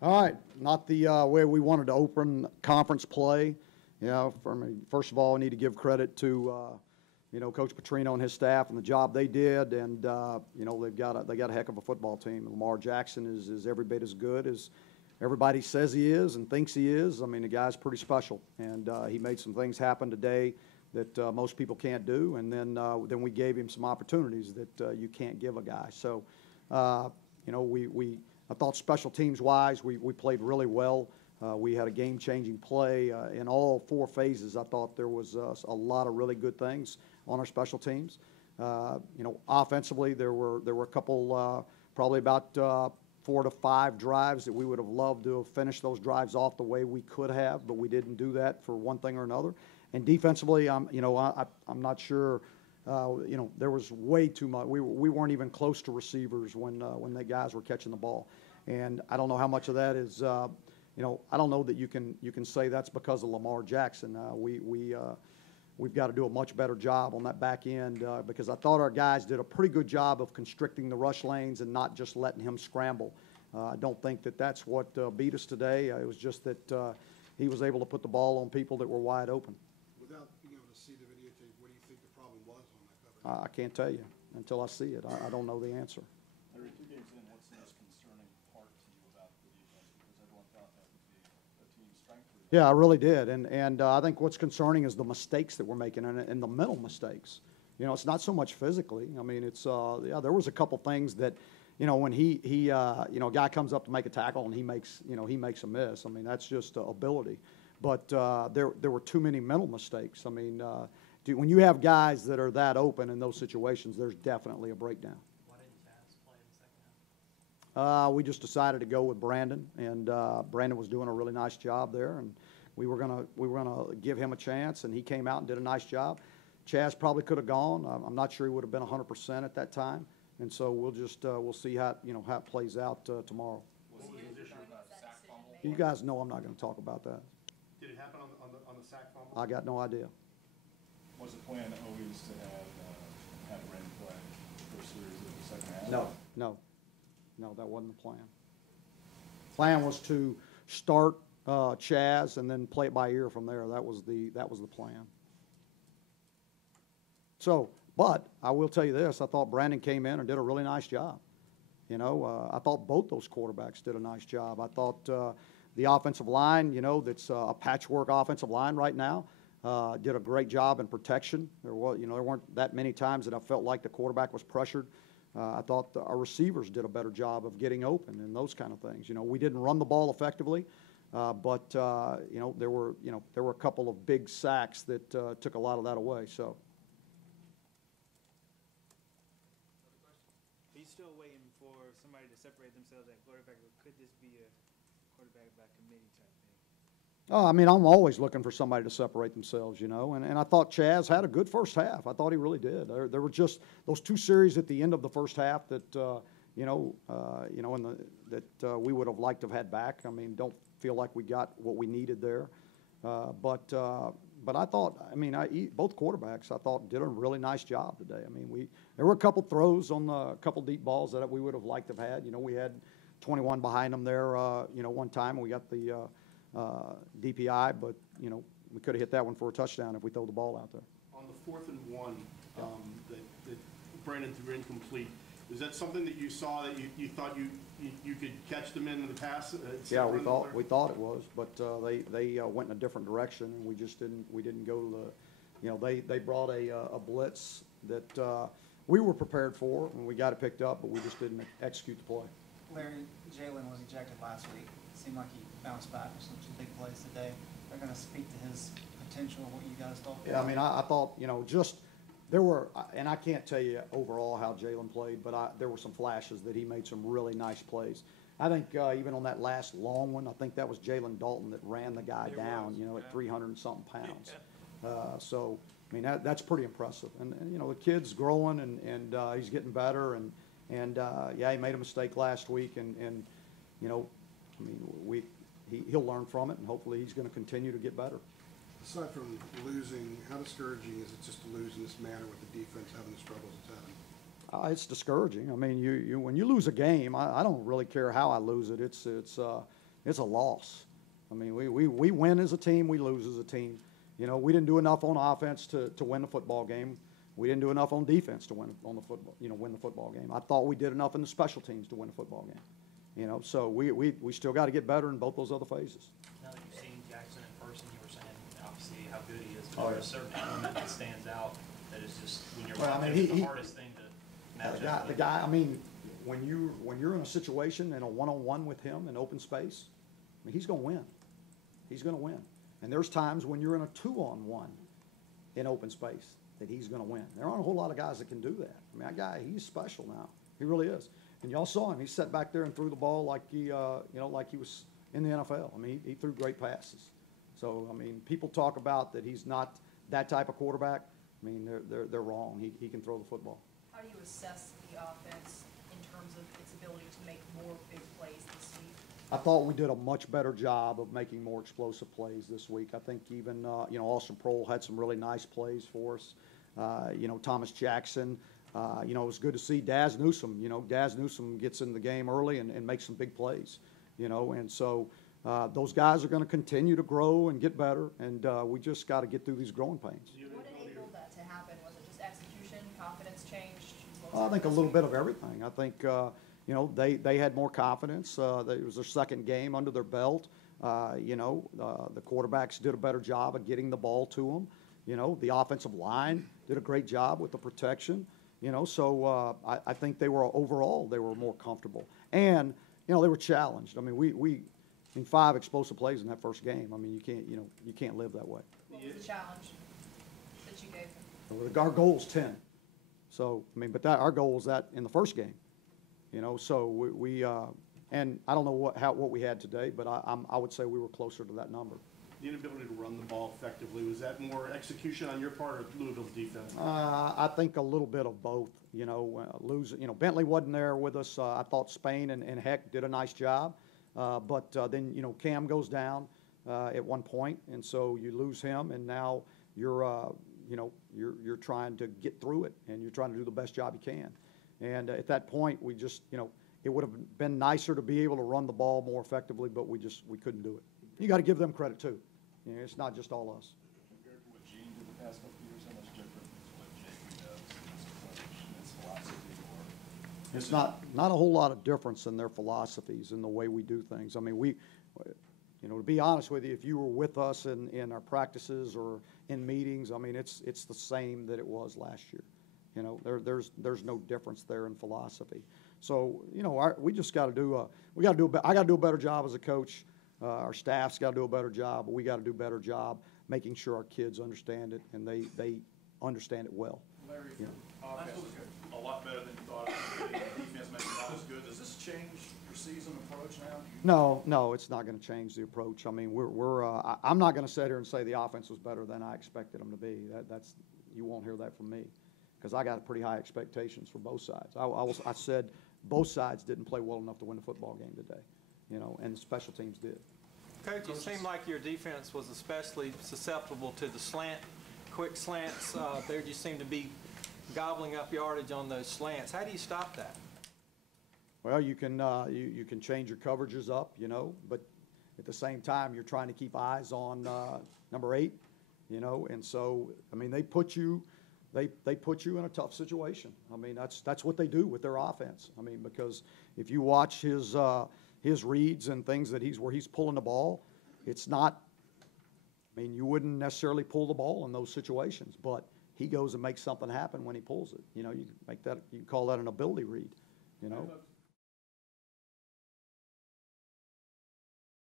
All right, not the way we wanted to open conference play. First of all, I need to give credit to Coach Petrino and his staff and the job they did, and they got a heck of a football team. Lamar Jackson is every bit as good as everybody says he is and thinks he is. I mean, the guy's pretty special, and he made some things happen today that most people can't do, and then we gave him some opportunities that you can't give a guy. So, I thought special teams-wise, we played really well. We had a game-changing play in all four phases. I thought there was a lot of really good things on our special teams. Offensively, there were a couple, probably about 4 to 5 drives that we would have loved to have finished those drives off the way we could have, but we didn't do that for one thing or another. And defensively, I'm not sure. There was way too much. We weren't even close to receivers when the guys were catching the ball, and I don't know how much of that is. I don't know that you can say that's because of Lamar Jackson. We've got to do a much better job on that back end because I thought our guys did a pretty good job of constricting the rush lanes and not just letting him scramble. I don't think that's what beat us today. It was just that he was able to put the ball on people that were wide open. Without being able to see the videotape, what do you think the problem was on that coverage? I can't tell you until I see it. I don't know the answer. Larry, 2 games in, what's the most concerning part to you about the defense? Because everyone thought that would be a team strength. Yeah, I really did. And I think what's concerning is the mistakes that we're making and the mental mistakes. It's not so much physically. I mean, there was a couple things that, when a guy comes up to make a tackle and he makes a miss. I mean, that's just ability. But there were too many mental mistakes. I mean, when you have guys that are that open in those situations, there's definitely a breakdown. Why didn't Chaz play in the second half? We just decided to go with Brandon, and Brandon was doing a really nice job there, and we were gonna give him a chance, and he came out and did a nice job. Chaz probably could have gone. I'm not sure he would have been 100% at that time, and so we'll see how it plays out tomorrow. You guys know I'm not going to talk about that. Did it happen on the sack fumble? I got no idea. Was the plan always to have Brandon play the first series of the second half? No, that wasn't the plan. Plan was to start Chaz and then play it by ear from there. That was the plan. So, but I will tell you this: I thought Brandon came in and did a really nice job. I thought both those quarterbacks did a nice job. I thought the offensive line, that's a patchwork offensive line right now, did a great job in protection. There weren't that many times that I felt like the quarterback was pressured. I thought our receivers did a better job of getting open and those kind of things. We didn't run the ball effectively, but there were a couple of big sacks that took a lot of that away. So. Are you still waiting for somebody to separate themselves at quarterback, or could this be a quarterback by committee type thing? Oh, I mean, I'm always looking for somebody to separate themselves, and I thought Chaz had a good first half. I thought he really did. There were just those 2 series at the end of the first half that we would have liked to have had back. I mean, don't feel like we got what we needed there, but I thought, both quarterbacks, I thought, did a really nice job today. I mean, there were a couple throws on a couple deep balls that we would have liked to have had. We had 21 behind them there, one time, and we got the DPI, but, we could have hit that one for a touchdown if we throw the ball out there. On the 4th and 1, that Brandon threw incomplete, is that something that you saw that you thought you could catch them in the pass? Yeah, we thought it was, but they went in a different direction, and we didn't go to the, they brought a blitz that we were prepared for, and we got it picked up, but we just didn't execute the play. Larry, Jalen was ejected last week. It seemed like he bounced back with some big plays today. They're going to speak to his potential, what you guys thought. Yeah, I thought, just there were, and I can't tell you overall how Jalen played, but there were some flashes that he made some really nice plays. I think even on that last long one, I think that was Jalen Dalton that ran the guy down, at 300-something pounds. So, that's pretty impressive. And the kid's growing, and he's getting better, and he made a mistake last week, and he'll learn from it, and hopefully he's going to continue to get better. Aside from losing, how discouraging is it just to lose in this manner with the defense having the struggles it's having? It's discouraging. When you lose a game, I don't really care how I lose it. It's it's a loss. I mean, we win as a team, we lose as a team. You know, we didn't do enough on offense to win the football game. We didn't do enough on defense to win on the football, win the football game. I thought we did enough in the special teams to win the football game. You know, so we still got to get better in both those other phases. Now that you've seen Jackson in person, you were saying obviously how good he is, but there's a certain element that stands out that is just when you're watching, it's the hardest thing to match up with. The guy, I mean, when you're in a situation in a one-on-one with him in open space, I mean, he's going to win. He's going to win. And there's times when you're in a two-on-one in open space that he's going to win. There aren't a whole lot of guys that can do that. I mean, that guy, he's special now. He really is. And y'all saw him. He sat back there and threw the ball like he, like he was in the NFL. I mean, he threw great passes. So, I mean, people talk about that he's not that type of quarterback. I mean, they're wrong. He can throw the football. How do you assess the offense in terms of its ability to make more big plays this week? I thought we did a much better job of making more explosive plays this week. I think even, Austin Prohl had some really nice plays for us. Thomas Jackson. It was good to see Daz Newsome. Daz Newsome gets in the game early and makes some big plays. And so those guys are going to continue to grow and get better, and we just got to get through these growing pains. What enabled that to happen? Was it just execution, confidence changed? I think a little bit of everything. I think, they had more confidence. It was their second game under their belt. The quarterbacks did a better job of getting the ball to them. The offensive line did a great job with the protection. So I think they were more comfortable. And, they were challenged. I mean, we 5 explosive plays in that first game. I mean, you can't live that way. What was the challenge that you gave them? Our goal's 10. So, I mean, but our goal was that in the first game. So we and I don't know what we had today, but I would say we were closer to that number. The inability to run the ball effectively, was that more execution on your part or Louisville's defense? I think a little bit of both. Bentley wasn't there with us. I thought Spain and Heck did a nice job, but then Cam goes down at one point, and so you lose him, and now you're trying to get through it, and you're trying to do the best job you can. And at that point, we just it would have been nicer to be able to run the ball more effectively, but we couldn't do it. You got to give them credit too. It's not just all us. Compared to what Gene did the past couple of years, how much different is what JP does as a coach and his philosophy? Or It's not a whole lot of difference in their philosophies and the way we do things. I mean, to be honest with you, if you were with us in our practices or in meetings, I mean, it's the same that it was last year. There's no difference there in philosophy. So, we just got to do I got to do a better job as a coach. Our staff's got to do a better job, but we got to do a better job making sure our kids understand it and they understand it well. Larry, offense was a lot better than you thought. Defense maybe not as good. Does this change your season approach now? No, it's not going to change the approach. I mean, I'm not going to sit here and say the offense was better than I expected them to be. That's you won't hear that from me, because I got pretty high expectations for both sides. I said both sides didn't play well enough to win the football game today, and the special teams did. Coach, it seemed like your defense was especially susceptible to the quick slants. There just seemed to be gobbling up yardage on those slants. How do you stop that? Well, you can change your coverages up, but at the same time you're trying to keep eyes on number 8, and so I mean they put you in a tough situation. I mean that's what they do with their offense. I mean, because if you watch his reads and things where he's pulling the ball, it's not. I mean, you wouldn't necessarily pull the ball in those situations, but he goes and makes something happen when he pulls it. You can call that an ability read.